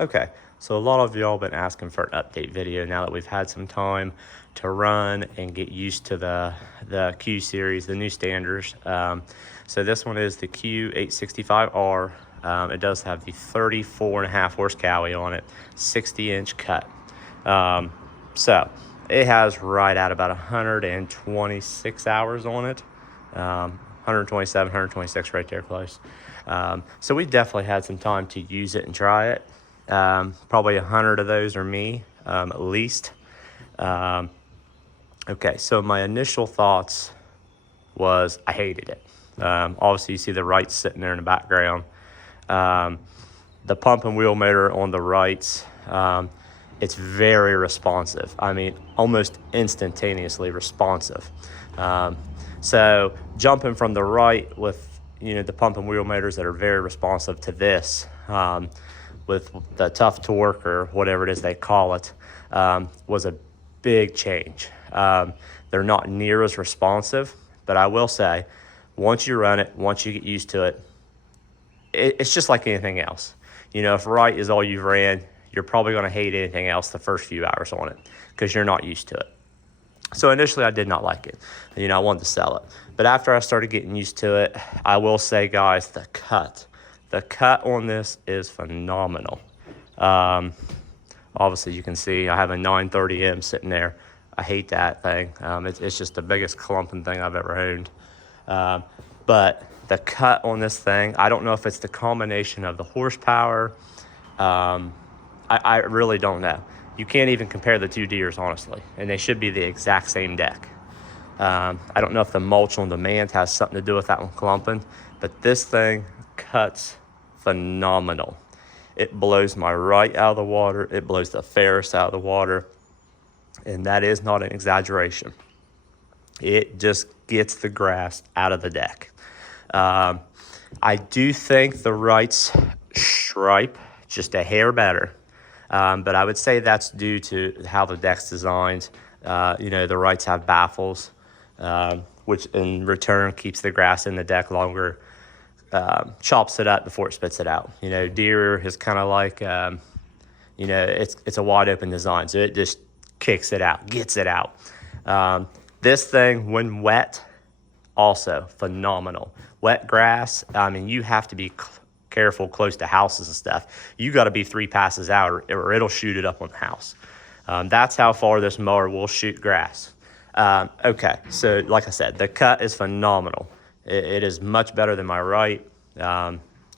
Okay, so a lot of y'all been asking for an update video now that we've had some time to run and get used to the Q series, the new standards. So this one is the Q865R. It does have the 34.5 horse Cowie on it, 60-inch cut. So it has right at about 126 hours on it. 127, 126 right there close. So we definitely had some time to use it and try it. Probably 100 of those are me, at least. Okay, so my initial thoughts was I hated it. Obviously, you see the Wrights sitting there in the background. The pump and wheel motor on the Wrights, it's very responsive. I mean, almost instantaneously responsive. So jumping from the Wright with, the pump and wheel motors that are very responsive to this, with the tough torque or whatever it is they call it, was a big change. They're not near as responsive, but I will say, once you run it, once you get used to it, it's just like anything else. If Wright is all you've ran, you're probably going to hate anything else the first few hours on it because you're not used to it. So initially I did not like it. I wanted to sell it. But after I started getting used to it, I will say, guys, the cut on this is phenomenal. Obviously you can see I have a 930M sitting there. I hate that thing. It's just the biggest clumping thing I've ever owned. But the cut on this thing, I don't know if it's the combination of the horsepower. I really don't know. You can't even compare the two Deeres, honestly, and they should be the exact same deck. I don't know if the mulch on demand has something to do with that one clumping, but this thing cuts phenomenal. It blows my Wright out of the water. It blows the Ferris out of the water, and that is not an exaggeration. It just gets the grass out of the deck. I do think the Wright's stripe just a hair better. But I would say that's due to how the deck's designed. The Wrights have baffles, which in return keeps the grass in the deck longer, chops it up before it spits it out. Deere is kind of like, it's a wide open design, so it just kicks it out, gets it out. This thing, when wet, also phenomenal. Wet grass, you have to be careful close to houses and stuff. You got to be 3 passes out or it'll shoot it up on the house. That's how far this mower will shoot grass. Okay, so like I said, the cut is phenomenal. It is much better than my Wright.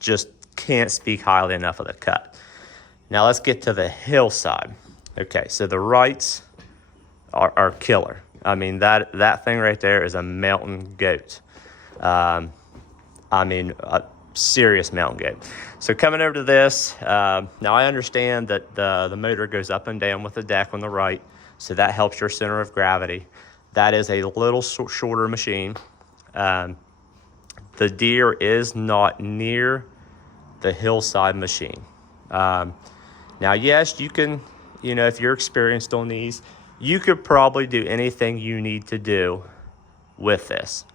Just can't speak highly enough of the cut. Now let's get to the hillside. Okay, so the Wrights are killer. That thing right there is a mountain goat. A serious mountain goat. So coming over to this, now I understand that the motor goes up and down with the deck on the right, so that helps your center of gravity. That is a little shorter machine. The Deere is not near the hillside machine. Now, yes, you can, if you're experienced on these, you could probably do anything you need to do with this.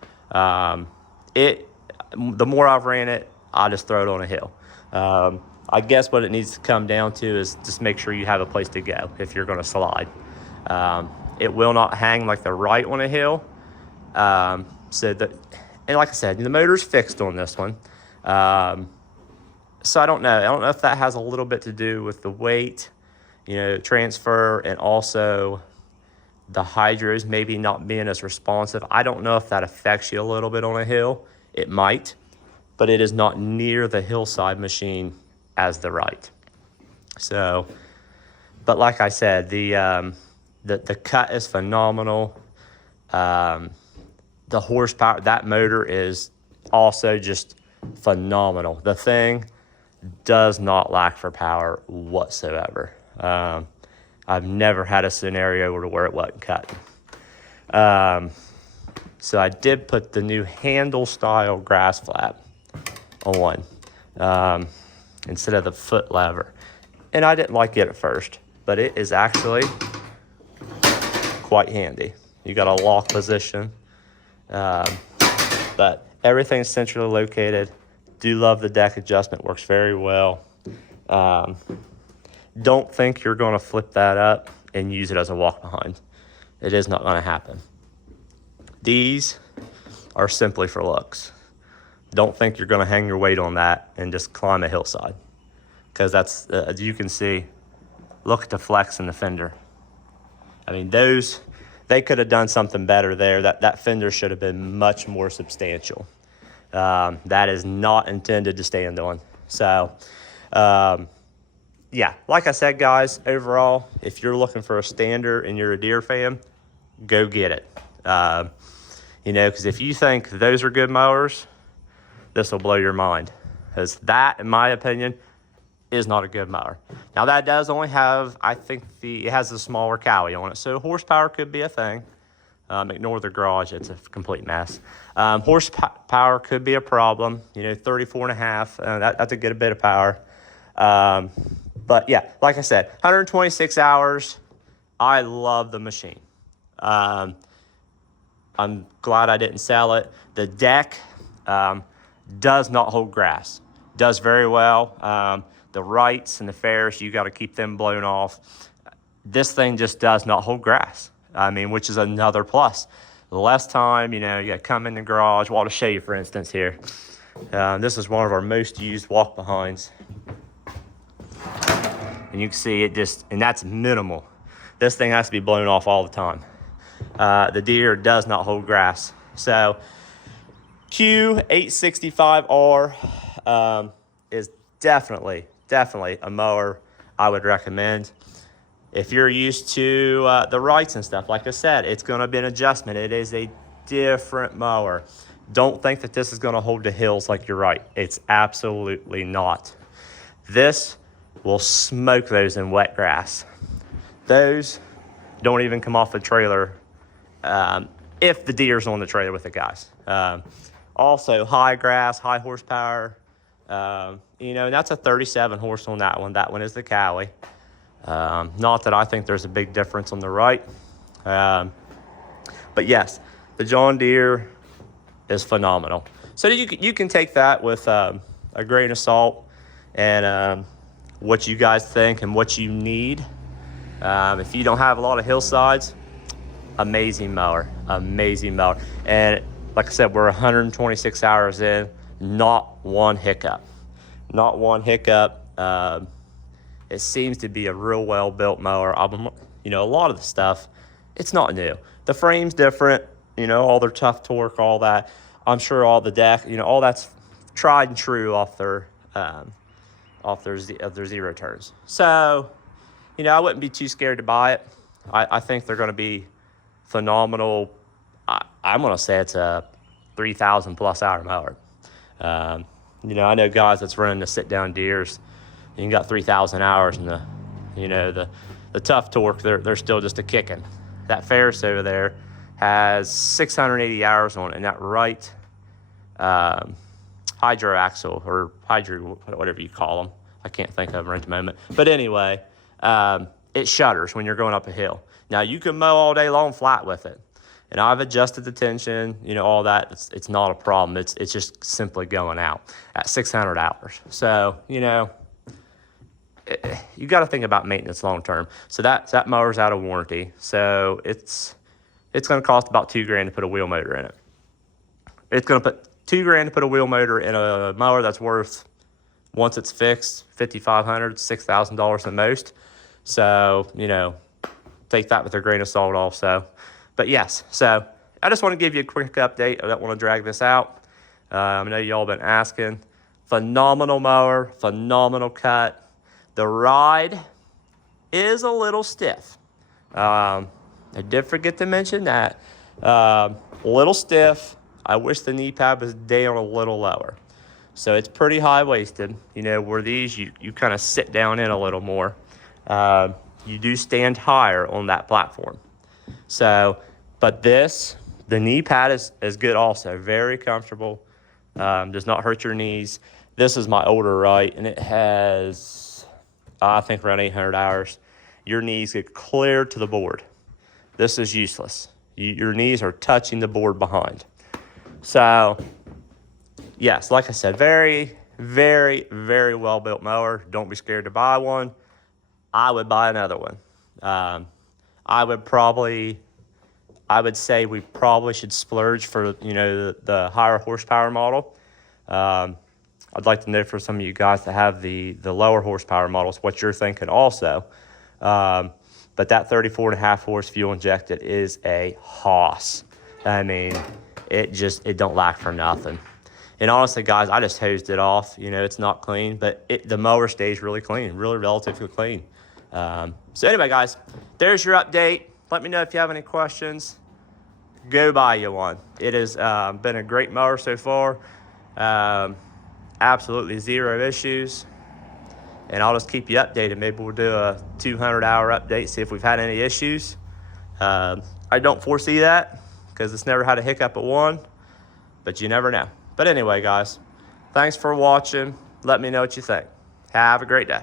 The more I've ran it, I'll just throw it on a hill. I guess what it needs to come down to is just make sure you have a place to go if you're going to slide. It will not hang like the Wright on a hill. And like I said, the motor's fixed on this one. So I don't know. I don't know if that has a little bit to do with the weight, transfer, and also the hydros maybe not being as responsive. I don't know if that affects you a little bit on a hill. It might, but it is not near the hillside machine as the Wright. So, but like I said, the cut is phenomenal. The horsepower, that motor is also just phenomenal. The thing does not lack for power whatsoever. I've never had a scenario where it wasn't cut. So I did put the new handle style grass flap on instead of the foot lever. And I didn't like it at first, but it is actually quite handy. You got a lock position, but everything's centrally located. Do love the deck adjustment, works very well. Don't think you're going to flip that up and use it as a walk behind. It is not going to happen. These are simply for looks. Don't think you're going to hang your weight on that and just climb a hillside, because that's, as you can see, look at the flex in the fender. I mean, they could have done something better there. That fender should have been much more substantial. That is not intended to stand on. So, yeah, like I said, guys, overall, if you're looking for a stander and you're a Deere fan, go get it. You know, because if you think those are good mowers, this will blow your mind. Because that, in my opinion, is not a good mower. Now, that does only have, I think, it has the smaller cowie on it, so horsepower could be a thing. Ignore the garage, it's a complete mess. Horsepower could be a problem, you know, 34.5, that's a good bit of power. But yeah, like I said, 126 hours, I love the machine. I'm glad I didn't sell it. The deck does not hold grass, does very well. The rights and the fares, you got to keep them blown off. This thing just does not hold grass. I mean, which is another plus. The less time, you know, you got to come in the garage. Well, to show you, for instance, here. This is one of our most used walk behinds. And you can see it just, and that's minimal. This thing has to be blown off all the time. The Deere does not hold grass. So, Q865R is definitely a mower I would recommend. If you're used to the rights and stuff, like I said, it's going to be an adjustment. It is a different mower. Don't think that this is going to hold the hills like your right. It's absolutely not. This will smoke those in wet grass. Those don't even come off the trailer if the Deere's on the trailer with the guys. Also, high grass, high horsepower. You know, that's a 37 horse on that one. That one is the cowie. Not that I think there's a big difference on the right. But yes, the John Deere is phenomenal. So you can take that with a grain of salt and what you guys think and what you need. If you don't have a lot of hillsides, amazing mower, amazing mower. And like I said, we're 126 hours in, not one hiccup. Not one hiccup. It seems to be a real well-built mower. You know, a lot of the stuff, it's not new. The frame's different, you know, all their tough torque, all that. I'm sure all the deck, you know, all that's tried and true off their zero turns. So, you know, I wouldn't be too scared to buy it. I think they're going to be phenomenal. I'm going to say it's a 3,000 plus hour mower. You know, I know guys that's running the sit-down Deeres. You got 3,000 hours, and the tough torque, they're still just a kicking. That Ferris over there has 680 hours on it, and that right hydro axle, or hydro, whatever you call them. I can't think of them right at the moment. But anyway, it shudders when you're going up a hill. Now, you can mow all day long flat with it. And I've adjusted the tension, you know, all that. It's not a problem. It's just simply going out at 600 hours. So, you know, you got to think about maintenance long term. So that mower's out of warranty. So it's going to cost about $2,000 to put a wheel motor in it. It's going to put $2,000 to put a wheel motor in a mower that's worth, once it's fixed, $5,500, $6,000 the most. So, you know, take that with a grain of salt also. But yes, so I just want to give you a quick update. I don't want to drag this out. I know y'all been asking. Phenomenal mower, phenomenal cut. The ride is a little stiff. I did forget to mention that. A little stiff. I wish the knee pad was down a little lower. So it's pretty high-waisted. You know, where these, you kind of sit down in a little more. You do stand higher on that platform. So, but the knee pad is good also. Very comfortable. Does not hurt your knees. This is my older right, and it has, I think, around 800 hours. Your knees get clear to the board. This is useless. Your knees are touching the board behind. So, yes, like I said, very, very, very well-built mower. Don't be scared to buy one. I would buy another one. I would say we probably should splurge for, you know, the higher horsepower model. I'd like to know for some of you guys that have the lower horsepower models what you're thinking also. But that 34.5 horse fuel injected is a hoss. I mean, it don't lack for nothing. And honestly, guys, I just hosed it off. You know, it's not clean, but the mower stays really clean, really relatively clean. So anyway, guys, there's your update. Let me know if you have any questions. Go buy you one. It has been a great mower so far. Absolutely zero issues. And I'll just keep you updated. Maybe we'll do a 200-hour update, see if we've had any issues. I don't foresee that because it's never had a hiccup at one, but you never know. But anyway, guys, thanks for watching. Let me know what you think. Have a great day.